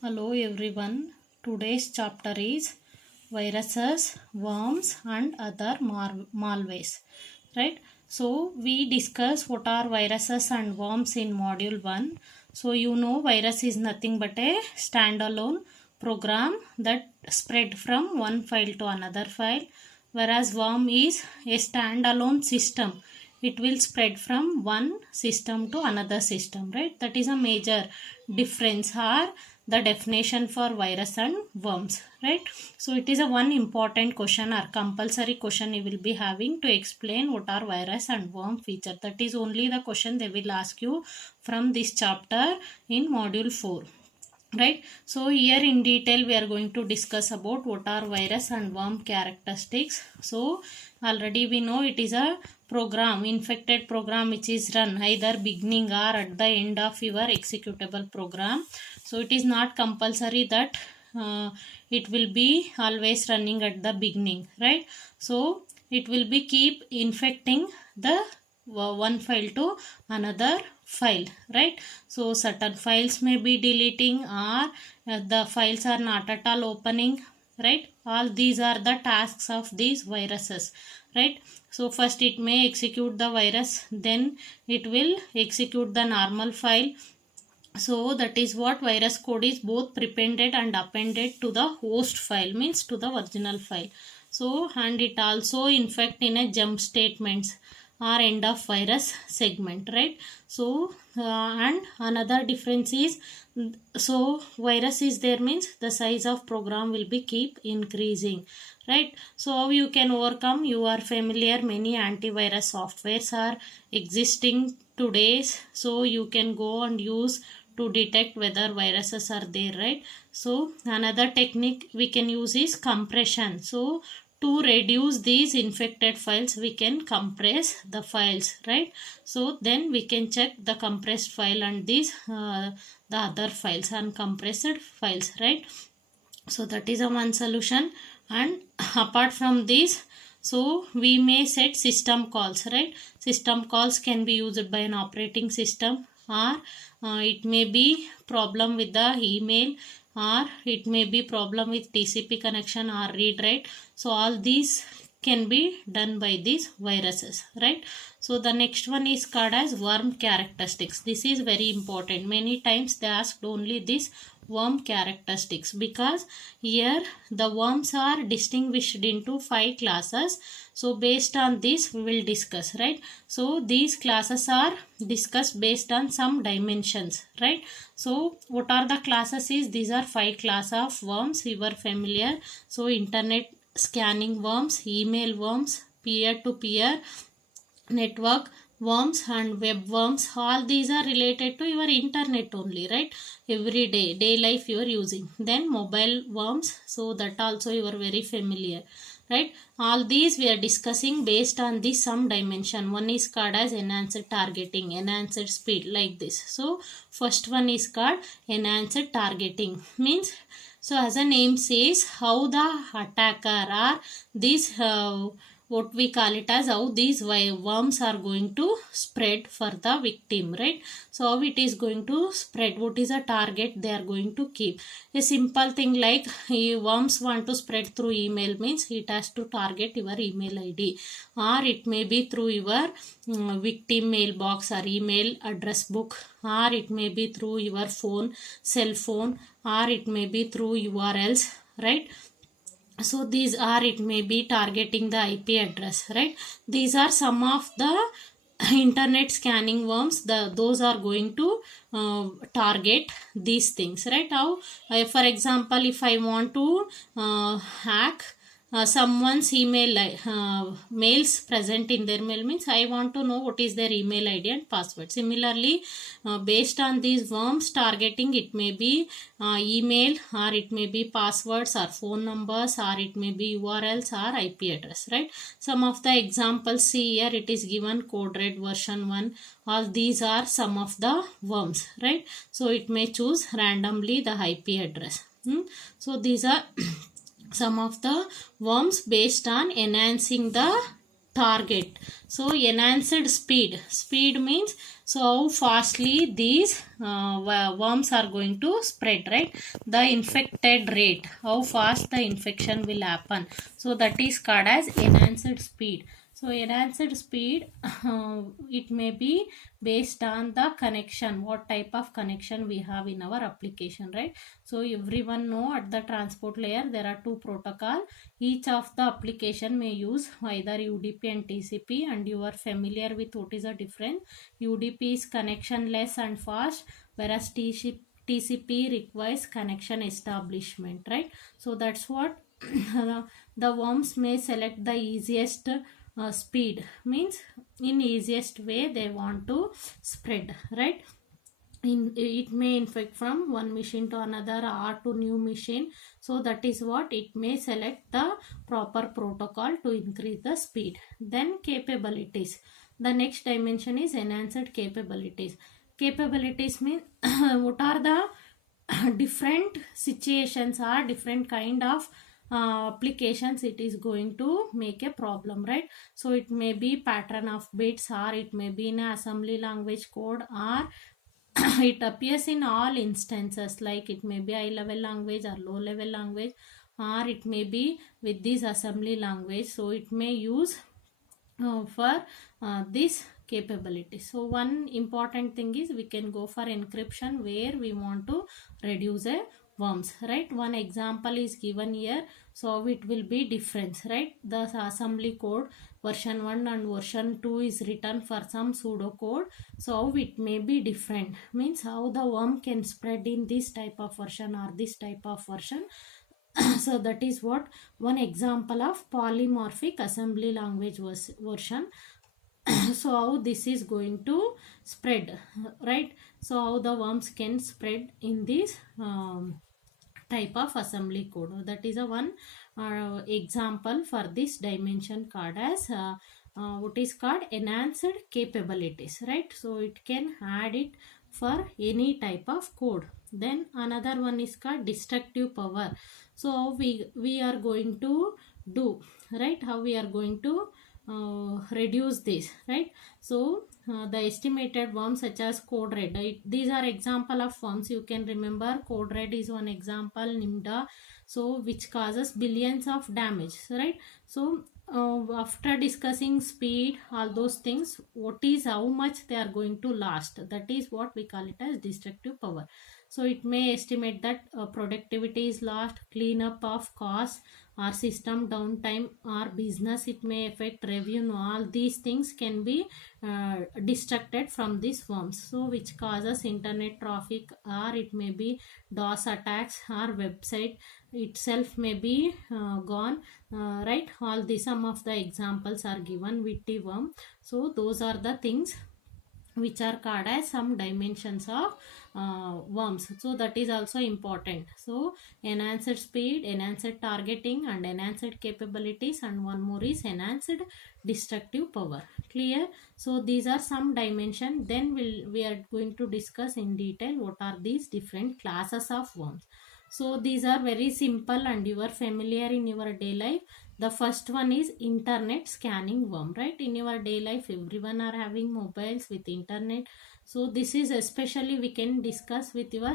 Hello everyone. Today's chapter is viruses, worms and other malwares. Right? So we discuss what are viruses and worms in module 1. So virus is nothing but a standalone program that spread from one file to another file, whereas worm is a standalone system. It will spread from one system to another system, right? That is a major difference or the definition for virus and worms, right? So it is a one important question or compulsory question you will be having to explain what are virus and worm feature. That is only the question they will ask you from this chapter in module 4, right? So here in detail we are going to discuss about what are virus and worm characteristics. So already we know it is a program, infected program, which is run either beginning or at the end of your executable program. So it is not compulsory that it will be always running at the beginning, right? So it will be keep infecting the one file to another file, right? So certain files may be deleting or the files are not at all opening, right? All these are the tasks of these viruses, right? So first it may execute the virus, then it will execute the normal file. So that is what virus code is, both prepended and appended to the host file, means to the original file. So and it also infect in a jump statements or end of virus segment, right? So and another difference is, so virus is there means the size of program will be keep increasing, right? So how you can overcome, you are familiar, many antivirus softwares are existing today, so you can go and use to detect whether viruses are there, right? So another technique we can use is compression. So to reduce these infected files we can compress the files, right? So then we can check the compressed file and these the other files, uncompressed files, right? So that is a one solution. And apart from this, so we may set system calls, right? System calls can be used by an operating system, or it may be problem with the email, or it may be problem with TCP connection or read write. So all these can be done by these viruses, right? So the next one is called as worm characteristics. This is very important. Many times they asked only this worm characteristics, because here the worms are distinguished into 5 classes. So based on this we will discuss, right? So these classes are discussed based on some dimensions, right? So what are the classes is, these are 5 classes of worms, you are familiar. So internet scanning worms, email worms, peer to peer network worms and web worms. All these are related to your internet only, right? Every day life you are using. Then mobile worms, so that also you are very familiar, right? All these we are discussing based on this some dimension. One is called as enhanced targeting, enhanced speed, like this. So first one is called enhanced targeting, means, so as a name says, how the attacker or this what we call it as, how these worms are going to spread for the victim, right? So how it is going to spread, what is a target they are going to keep. A simple thing like worms want to spread through email, means it has to target your email ID, or it may be through your victim mailbox or email address book, or it may be through your phone, cell phone, or it may be through URLs, right? So these are, it may be targeting the IP address, right? These are some of the internet scanning worms, those are going to target these things, right? How for example, if I want to hack someone's email, mails present in their mail, means I want to know what is their email ID and password. Similarly, based on these worms targeting, it may be email, or it may be passwords or phone numbers, or it may be URLs or IP address, right? Some of the examples, see here it is given, code red version 1. All these are some of the worms, right? So it may choose randomly the IP address. So these are some of the worms based on enhancing the target. So enhanced speed means so how fastly these worms are going to spread, right? The infected rate, how fast the infection will happen, so that is called as enhanced speed. So enhanced speed, it may be based on the connection, what type of connection we have in our application, right? So everyone know at the transport layer there are two protocol. Each of the application may use either UDP and TCP, and you are familiar with what is the difference. UDP is connectionless and fast, whereas TCP requires connection establishment, right? So that's what the worms may select the easiest speed, means in easiest way they want to spread, right? It may infect from one machine to another or to new machine, so that is what it may select the proper protocol to increase the speed. Then capabilities, the next dimension is enhanced capabilities. Capabilities mean what are the different situations or different kind of applications it is going to make a problem, right? So it may be pattern of bits, or it may be in a assembly language code, or it appears in all instances, like it may be high level language or low level language, or it may be with this assembly language. So it may use for this capability. So one important thing is we can go for encryption where we want to reduce a worms, right? One example is given here, so it will be difference, right? The assembly code version 1 and version 2 is written for some pseudo code, so it may be different, means how the worm can spread in this type of version or this type of version. So that is what one example of polymorphic assembly language version. So how this is going to spread, right? So how the worms can spread in this type of assembly code, that is a one example for this dimension called as what is called enhanced capabilities, right? So it can add it for any type of code. Then another one is called destructive power. So we are going to do, right? How we are going to reduce this, right? So the estimated worms such as code red, these are example of worms. You can remember code red is one example, nimda, so which causes billions of damage, right? So after discussing speed, all those things, what is how much they are going to last, that is what we call it as destructive power. So it may estimate that productivity is lost, cleanup of costs, or system downtime, or business, it may affect revenue. All these things can be distracted from these worms, so which causes internet traffic, or it may be DOS attacks, or website itself may be gone, right? All the some of the examples are given with the worm. So those are the things which are called as some dimensions of worms. So that is also important. So enhanced speed, enhanced targeting, and enhanced capabilities, and one more is enhanced destructive power. Clear? So these are some dimension. Then we are going to discuss in detail what are these different classes of worms. So these are very simple and you are familiar in your day life. The first one is internet scanning worm, right? In your day life everyone are having mobiles with internet, so this is especially we can discuss with your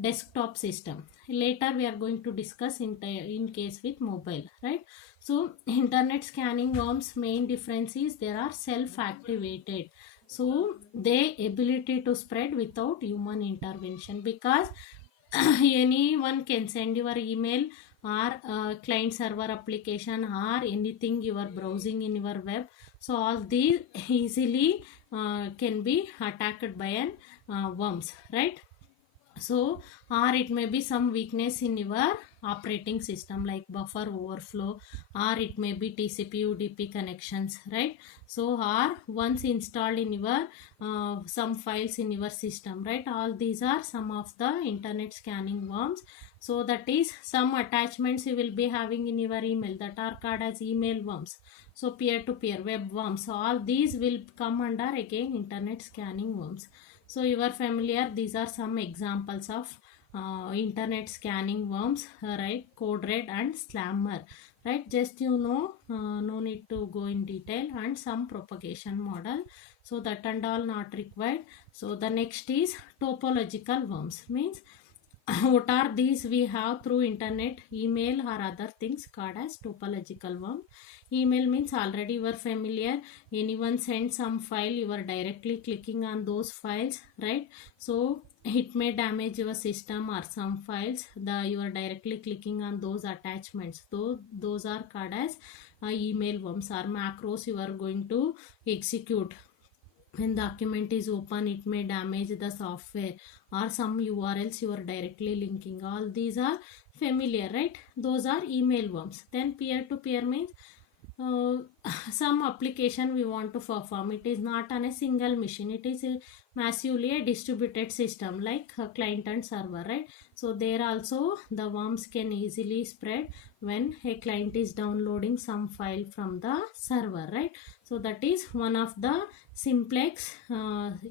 desktop system. Later we are going to discuss in case with mobile, right? So internet scanning worms main difference is they are self activated, so they ability to spread without human intervention, because anyone can send your email or client server application or anything you are browsing in your web, so all these easily can be attacked by an worms, right? So or it may be some weakness in your operating system like buffer overflow, or it may be TCP UDP connections, right? So or once installed in your some files in your system, right? All these are some of the internet scanning worms. So that is some attachments you will be having in your email that are called as email worms, so peer to peer web worms, so all these will come under again internet scanning worms. So you are familiar, these are some examples of internet scanning worms, right? Code red and slammer, right? Just no need to go in detail, and some propagation model. So that and all not required. So the next is topological worms, means what are these we have through internet, email or other things called as topological worm. Email means already you are familiar, anyone sends some file, you are directly clicking on those files, right? So it may damage your system or some files, you are directly clicking on those attachments. Those are called as email worms, or macros you are going to execute. When document is open, it may damage the software, or some urls you are directly linking. All these are familiar, right? Those are email worms. Then peer to peer means uh, some application we want to perform, it is not on a single machine, it is massively a distributed system like a client and server, right? So there also the worms can easily spread when a client is downloading some file from the server, right? So that is one of the simplex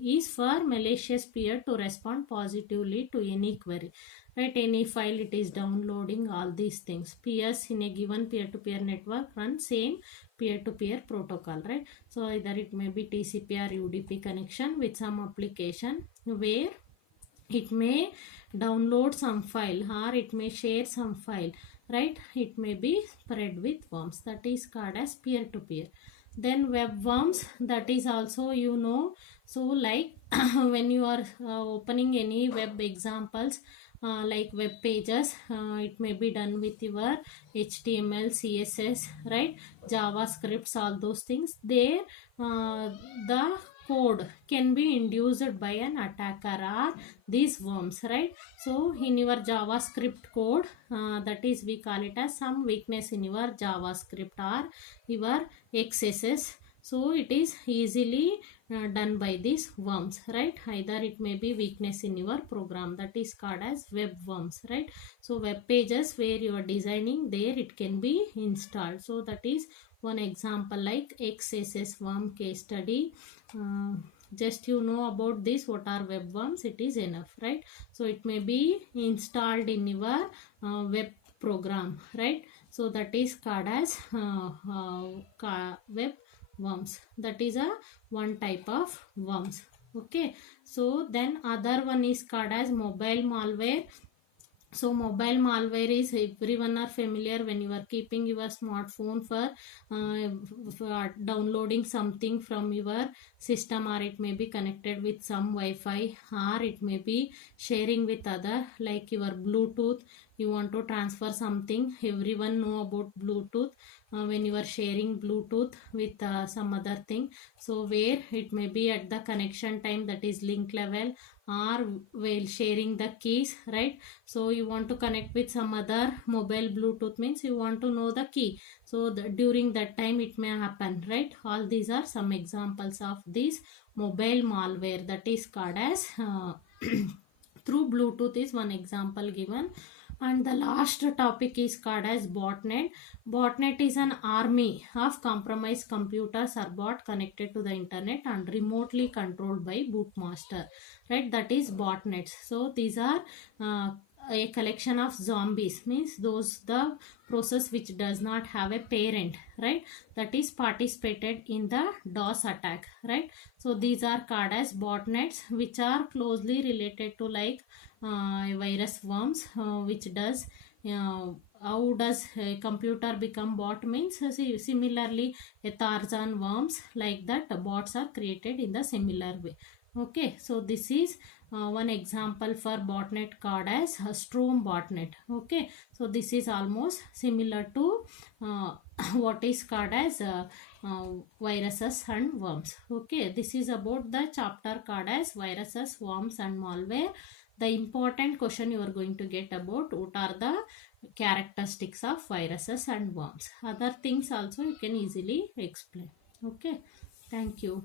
is for malicious peer to respond positively to any query, right? Any file it is downloading, all these things. Peers in a given peer-to-peer network run same peer-to-peer protocol, right? So either it may be TCP or UDP connection with some application where it may download some file or it may share some file, right? It may be spread with worms, that is called as peer-to-peer. Then web worms, that is also so like when you are opening any web examples, like web pages, it may be done with your HTML, CSS, right? JavaScripts, all those things there. The code can be induced by an attacker or these worms, right? So in your JavaScript code, that is we call it as some weakness in your JavaScript or your XSS. So it is easily done by these worms, right? Either it may be weakness in your program, that is called as web worms, right? So web pages where you are designing, there it can be installed. So that is one example like XSS worm case study. Just about this, what are web worms, it is enough, right? So it may be installed in your web program, right? So that is called as web worms. That is a one type of worms. Okay, so then other one is called as mobile malware. So mobile malware is, everyone are familiar, when you are keeping your smartphone for downloading something from your system, or it may be connected with some Wi-Fi, or it may be sharing with other, like your Bluetooth, you want to transfer something. Everyone know about Bluetooth, when you are sharing Bluetooth with some other thing. So where it may be at the connection time, that is link level, or while sharing the keys, right? So you want to connect with some other mobile Bluetooth, means you want to know the key. So during that time it may happen, right? All these are some examples of this mobile malware, that is called as through Bluetooth is one example given. And the last topic is called as botnet. Botnet is an army of compromised computers or bot connected to the internet and remotely controlled by bootmaster, right? That is botnets. So these are a collection of zombies, means those the process which does not have a parent, right? That is participated in the DOS attack, right? So these are called as botnets, which are closely related to like virus worms, which does how does a computer become bot, means similarly a Tarzan worms, like that bots are created in the similar way. Okay, so this is one example for botnet called as Storm botnet. Okay, so this is almost similar to what is called as viruses and worms. Okay, this is about the chapter called as viruses, worms and malware. The important question you are going to get about what are the characteristics of viruses and worms. Other things also you can easily explain. Okay, thank you.